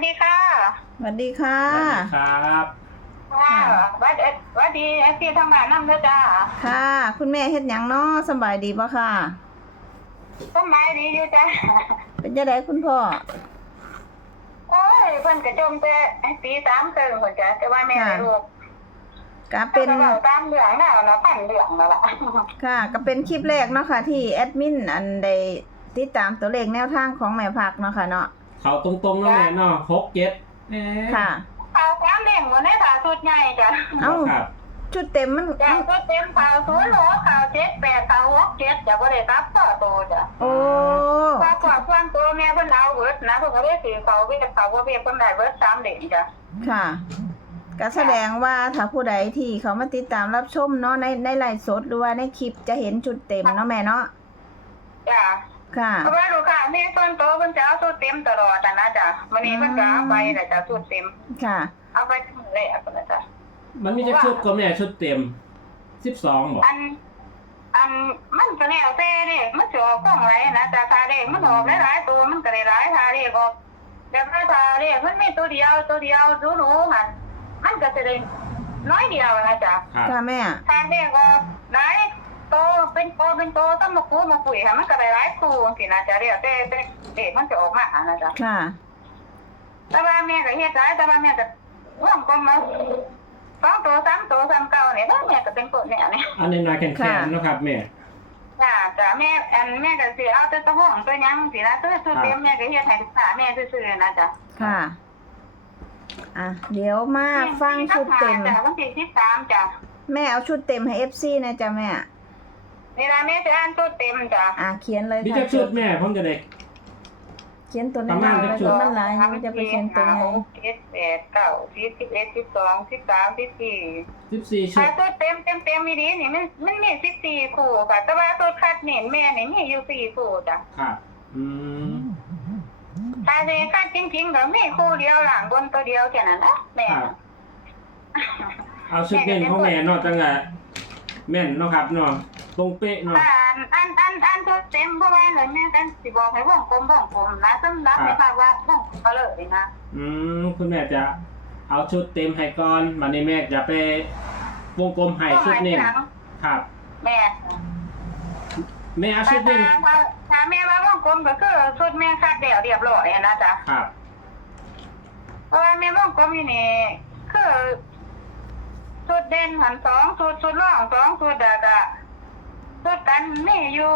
ดีค่ะสวัสดีค่ะสวัสดีครับค่ะวัดดีเอฟซีทำงานนั่งด้วยจ้าค่ะ คุณแม่เฮ็ดหยังเนาะสบายดีบ่ค่ะต้นไม้ดีอยู่จ้าเป็นจังไดคุณพ่อโอ้ยเพิ่นกระจมแต่ตีสามเติมคนจ้าแต่ว่าแม่ไม่รู้ก็เป็นกระเป๋าตามเหลืองน่ะนะปั่นเหลืองแล้วล่ะค่ะก็เป็นคลิปแรกเนาะค่ะ ที่แอดมินอันใดติดตามตัวเลขแนวทางของแม่พักเนาะค่ะเนาะเขาตรงๆแล้วแม่เนาะ6 7 ค่ะข่าวสามเด้งวันนี้ข่าวสุดใหญ่จ้ะเอ้าครับชุดเต็มมันจ้าสุดเต็มข่าวศูนย์หกข่าว78ข่าว67จะบ่ได้รับต่อโตจ้ะโอ้พอความตัวแม่เพิ่นเอาเบิดนะเพิ่นก็ได้ซื้อเขาเวียเขาว่าเวียเพิ่นได้เบิด3เด้งจ้ะค่ะก็แสดงว่าถ้าผู้ใดที่เขามาติดตามรับชมเนาะในไลฟ์สดหรือว่าในคลิปจะเห็นชุดเต็มเนาะแม่เนาะจ้ะค่ะเพราะว่าลูกค้าแม่ต้นโตเพิ่นจะเอาสูตรเต็มตลอดนะจ้ะมื้อนี้เพิ่นก็เอาไปแหละจ้ะสูตรเต็มค่ะเอาไปทั้งเลยอ่ะเพิ่นนะจ้ะมันมีจะชุดก็แม่ชุดเต็ม12บ่อันมันก็แล้วแต่เด้มันสิออกของไรนะจ้ะถ้าเด้มันออกหลายๆตัวมันก็ได้หลายถ้าเด้ออกแบบถ้าเด้มันมีตัวเดียวรู้ๆหั่นมันก็จะได้น้อยเดียวนะจ้ะครับค่ะแม่ถ้าเด้ก็หลายโตเป็นโตต้องมาคู่มาปุ๋ยค่ะมันก็ได้หลายคู่สินะจ๊ะเด้แต่เด็กมันจะออกมานะจ๊ะค่ะแต่ว่าแม่ก็เฮ็ดหลายแต่ว่าแม่ก็ร่วมกันมา2 ตัว3 ตัว3เก่าเนี่ยแม่ก็เป็นคนเนี่ยนี่อันนี้นาแข็งๆเนาะครับแม่จ้ะแม่แม่ก็สิเอาแต่ตะห้องตัวยังสินะตัวเต็มแม่ก็เฮ็ดให้ลูกค้าแม่ซื่อๆนะจ๊ะค่ะอ่ะเดี๋ยวมาฟังชุดเต็มจ้ะวันที่13จ้ะแม่เอาชุดเต็มให้ FC นะจ๊ะแม่นี่ล่ะแม่จะอ่านตัวเต็มจ้ะเขียนเลยมีค่ะจะชุดแม่ผมจะได้เขียนตัวประน้มาอณยๆจะแล้วชุดมันหลายมันจะไปเขียนตัวไหน 6 7 8 9 10 11 12 13 14 14ชุดตัวเต็มมีดีนี่มันมี14คู่ค่ะแต่ว่าตัวคัดเน้นแม่นี่มีอยู่4คู่จ้ะครับมถ้าเดคัดจริงๆก็มีคู่เดียวหลังบนตัวเดียวแค่นั้นนะแม่ครับเอาชุดเน้นของแม่เนาะจังอ่ะแม่นเนาะครับเนาะตรงเป๊ะเนาะอันตัวเต็มเพราะว่าเลยแม่กันสิบอกให้วงกลมนะซึ่งรับในภาพว่าวงกลมเลยนะคุณแม่จะเอาชุดเต็มให้ก่อนมาในแม่จะไปวงกลมให้ชุดเน้นครับแม่แม่เอาชุดเน้นถ้าแม่ว่าวงกลมก็คือชุดแม่คัดเดี่ยวเรียบร้อยนะจ๊ะครับเพราะว่าแม่วงกลมอยู่นี่คือชุดเด่นหัน2ชุดร่อง2ชุดดะชุดกันมีอยู่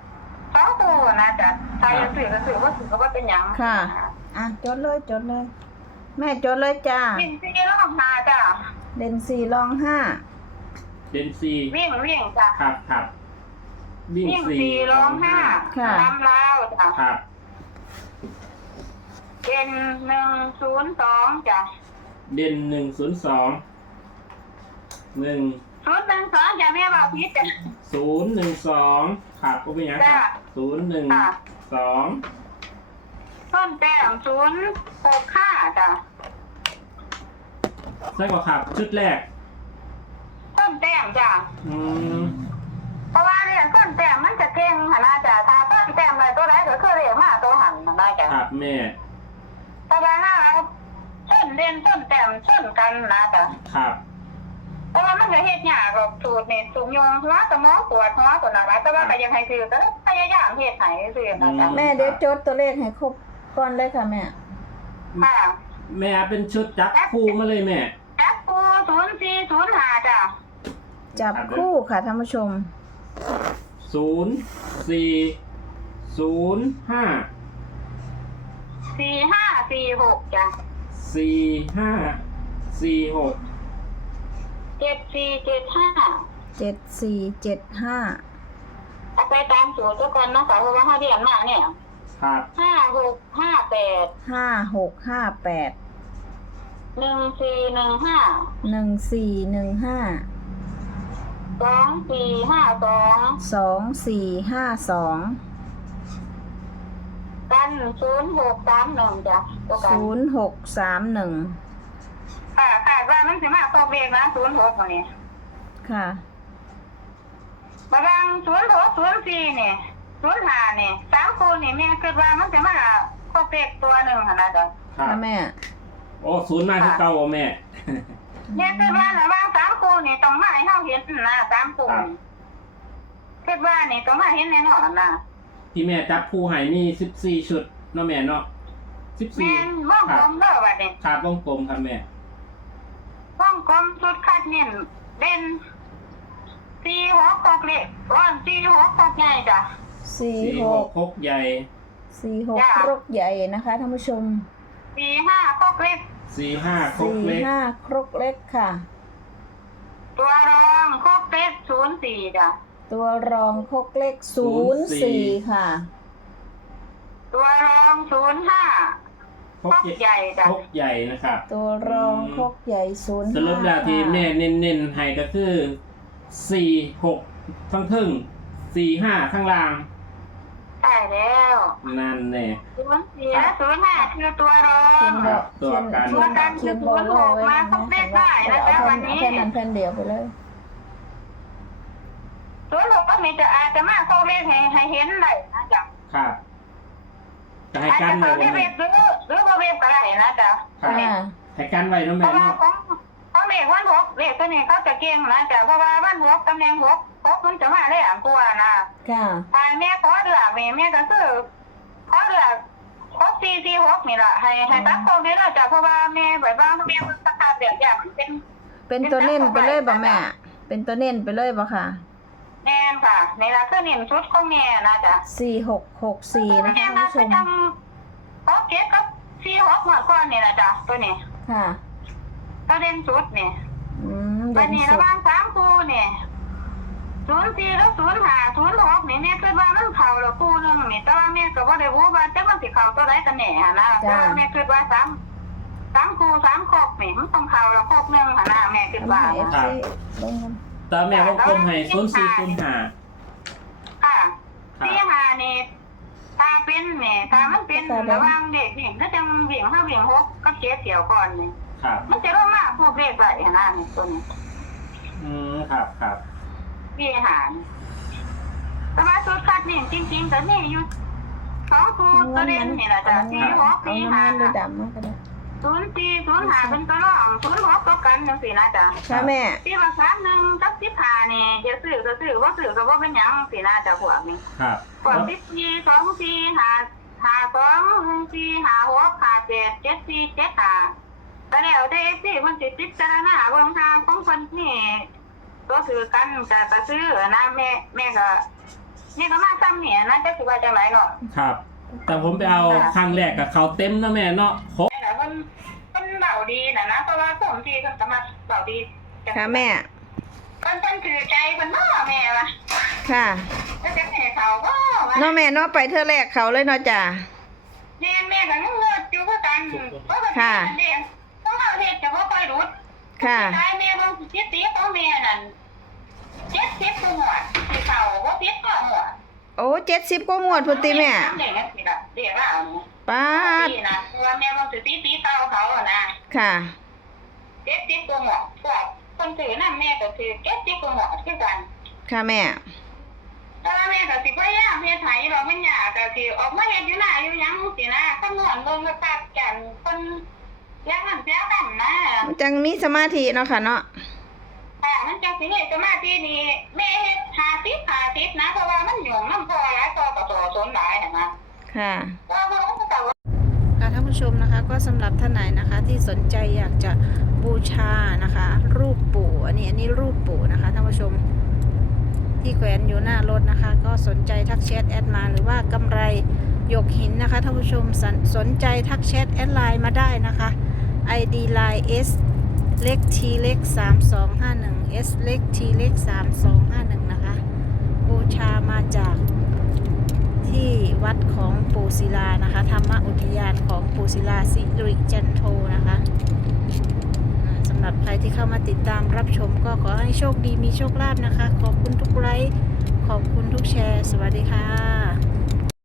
2ตัวนะจ๊ะถ้าจะซื้อก็ซื้อว่าซื้อก็ว่าเป็นหยังค่ะจดเลย แม่จดเลยจ้าวิ่ง4ร่องมาจ้ะเด่น4รองเดนซีวิ่งจ้ะครับวิ่งวิ่งสี่ 4ร่อง5ตามลาวจ้ะครับเป็น102จ้ะเด่น102 012จ้ะแม่บอกผิดจ้ะ 101 ครับก็เป็นยังคจ้ะรับ012 ต้นแต้ม065จ้ะใช่ก็ครับชุดแรกต้นแต้มจ้ะอืมเพราะว่าเรื่องต้นแต้มมันจะเก่งหันนะจ้ะถ้าต้นแต้มอะไรตัวไหนก็คือเรียกมาตัวหันนะจ้ะครับแม่แต่ว่าถ้าต้นเด่นต้นแต้มต้นกันนะจ้ะครับเพราะว่ามันก็เฮ็ดยากหรอกสูตรนี่สูงยงหัวสมองปวดหัวตัวนั้นแต่ว่าก็ยังให้ซื้อก็พยายามเฮ็ดให้ซื้อนะจ๊ะ 5แม่เดี๋ยวจดตัวเลขให้ครบก่อนเลยค่ะแม่ค่ะแม่เป็นชุดจับคู่มาเลยแม่จับปู0405จ้ะจับคู่ค่ะท่านผู้ชม 0405 4546จ้ะ 4546 7475 7475 เอาไปตามสูตรเจ้ากันเนาะค่ะเพราะว่าเขาเรียนมาเนี่ยครับ 5658 5658 1415 1415 2452 2452 กัน0631จ้ะตัวกัน 0631 ค่ะว่ามันสิมาครบเลขนะ06ตัวนี้ค่ะบาง06 04นี่05นี่3คู่นี่แม่คิดว่ามันสิมาคก็เด็กตัวหนึ่งค่ะนะจ๊ะครับค่ะแม่โอ้ศูนย์มาที่เก่าบ่แม่เนี่ยคือว่าระหว่างสามคู่นี่ต้องมาให้เขาเห็นนะสามคู่ครับนี่คือว่านี่ต้องมาเห็นแน่นอนนะที่แม่จับคู่ให้มี14ชุดเนาะแม่เนาะแม่นว่องกลมเด้อบัดนี้ครับวงกลมครับแม่ว่องกลมชุดคัดเน้นเด่นสี่หกหกเล็กว่างสี่หกหกใหญ่จ้ะ 46 พกใหญ่ 46ครกใหญ่นะคะท่านผู้ชมสี่ห้าหกเล็ก 45พกเล็ก 45ครกเล็กค่ะตัวรองหกเล็ก04จ้ะตัวรองครกเล็ก04ค่ะตัวรอง05 พกพกใหญ่จ้ะพกใหญ่นะครับตัวรองครกใหญ่05 สรุปแล้วที่แม่เน้นๆให้ก็คือ46ข้างครึ่ง45ข้างล่างใช่แล้วนั่นแน่ 04 05คือตัวรองครับตัวกันเขียนบอลโลกไว้นะเอาแค่นั้นแผ่นเดียวไปเลยตัวรองก็มีแต่อาจจะมาโคเล็กให้เห็นได้นะจ๊ะครับจะให้อาจกันจะไว้เขาไม่บ่เว็แม่บหรือว่าเว็บก็ได้นะจ๊ะครับค่ะให้กันไว้เนาะเพแม่ราะว่าเนาะของเด็กวันหกเด็กตัวนี้เขาจะเก่งนะจ๊ะเพราะว่าวันหกตำแหน่งหกมันจะมาได้อย่างกลัวนะค่ะตายแม่ขอเดือแม่ก็คือขอเดือ6 4 4 6นี่แหละให้ตัดตรงนี้แล้วจ้ะเพราะว่าแม่แบบว่าแม่มันสภาพแบบอย่างเป็นเป็นตัวเน้นไปเลยบ่แม่ เป็นตัวเน้นไปเลยบ่ค่ะแน่นค่ะในละคือเน้นชุดของแม่นะจ๊ะ 4664นะคะแม่ท่านมาผู้ชมไปจำ6 7กับ4 6หมดก่อนนี่นะจ๊ะตัวนี้ค่ะก็เด่นชุดนี่เด่วันนนี้สุระดหว่าง3คู่นี่04แล้ว05 06นี่แม่คิดว่ามันเข้าแล้วคู่นึงนี่แต่ว่าแม่ก็บ่ได้รู้ว่าจะมันสิเข้าตัวใดกันแน่นะแต่ว่าแม่คิดว่า3คู่3ครบนี่มันต้องเข้าแล้วครบนึงหั่นน่ะแม่คิดว่าเอฟนะซีลงกันตาแม่วงกลมให้0405 ค่ะ45นี่ถ้าเป็นนี่ถ้ามันเป็นระหว่างเด็กนี่ก็จะวิ่ง5วิ่ง6กับ7เที่ยวก่อนนี่ครับมันจะลงมาพวกเลขไว้หั่นน่ะนี่ตัวนี้ครับครับพี่หารแต่ว่าชุดคัดนี่จริงๆก็นี่อยู่2คู่ตัวเด่นนี่ล่ะจ้ะ4 6 เอา 4 น้ำมันดู 5 ดำมาก็ได้ 04 05เป็นตัวรอง06ตัวกันจังซี่นะจ๊ะค่ะแม่ที่ว่า31กับ15นี่จะซื้อก็ซื้อบ่ซื้อก็บ่เป็นหยังสินะจ๊ะพวกนี้ครับก่อน14 24 52 14 56 58 74 75แต่แล้วแต่สิมันสิพิจารณาเบิ่งทางของเพิ่นนี่ก็คือกันก็ซื้อนะแม่ก็นี่ก็มาซ้ำเนี่ยนะจะสิว่าจังไดเนาะครับ แต่ผมไปเอาครั้งแรกกับเขาเต็มนะแม่เนาะครบแต่มันเบาดีนะเพราะว่าผมที่เพิ่นก็มาเบาดีค่ะแม่เพิ่นถือใจเพิ่นเนาะแม่ว่าค่ะแล้วจะให้เขาก็ว่าเนาะแม่เนาะไปเธอแรกเขาเลยเนาะจ้ะแม่ก็งงอยู่คือกันเพราะว่าเด็กต้องเอาเฮ็ดจะบ่ค่อยรู้ค่ะได้แม่บางสิตีของแม่นั่น70ตัวหัวสิเขาบ่ผิดก็หัวโอ้70กว่างวดพุ่นติแม่เด็กนั่นสิล่ะเด็กว่าป้าดตีนะเพราะว่าแม่บางสิตีเก่าเขาอ่ะนะค่ะ 70ตัวหัวพวกคนถือนำแม่ก็คือ70ตัวหัวคือกันค่ะแม่แต่ว่าแม่ก็สิพยายามเฮ็ดให้เรามันยากก็สิออกมาเฮ็ดอยู่หน้าอยู่หยังสินะคำนวณเบิ่งก็ตัดกันคนอย่างนั้นเสียกันนะจังมีสมาธิเนาะค่ะเนาะค่ะมันจังสิเฮ็ดสมาธินี่แม่เฮ็ด50นะเพราะว่ามันหยุ่งนำพ่อหลายพ่อก็สอนสนหลายหั่นนะค่ะว่าบ่รู้แต่ว่าค่ะท่านผู้ชมนะคะก็สำหรับท่านไหนนะคะที่สนใจอยากจะบูชานะคะ รูปปู่อันนี้รูปปู่นะคะท่านผู้ชมที่แขวนอยู่หน้ารถนะคะ ก็สนใจทักแชทแอดมาหรือว่ากำไรหยกหินนะคะท่านผู้ชมสนใจทักแชทแอดไลน์มาได้นะคะ ID line S เล็ก T เล็ก3251 S เล็ก T เล็ก3251นะคะบูชามาจากที่วัดของปู่ศิลานะคะธรรมอุทยานของปู่ศิลาสิริจันโทนะคะสำหรับใครที่เข้ามาติดตามรับชมก็ขอให้โชคดีมีโชคลาภนะคะขอบคุณทุกไลค์ขอบคุณทุกแชร์สวัสดีค่ะ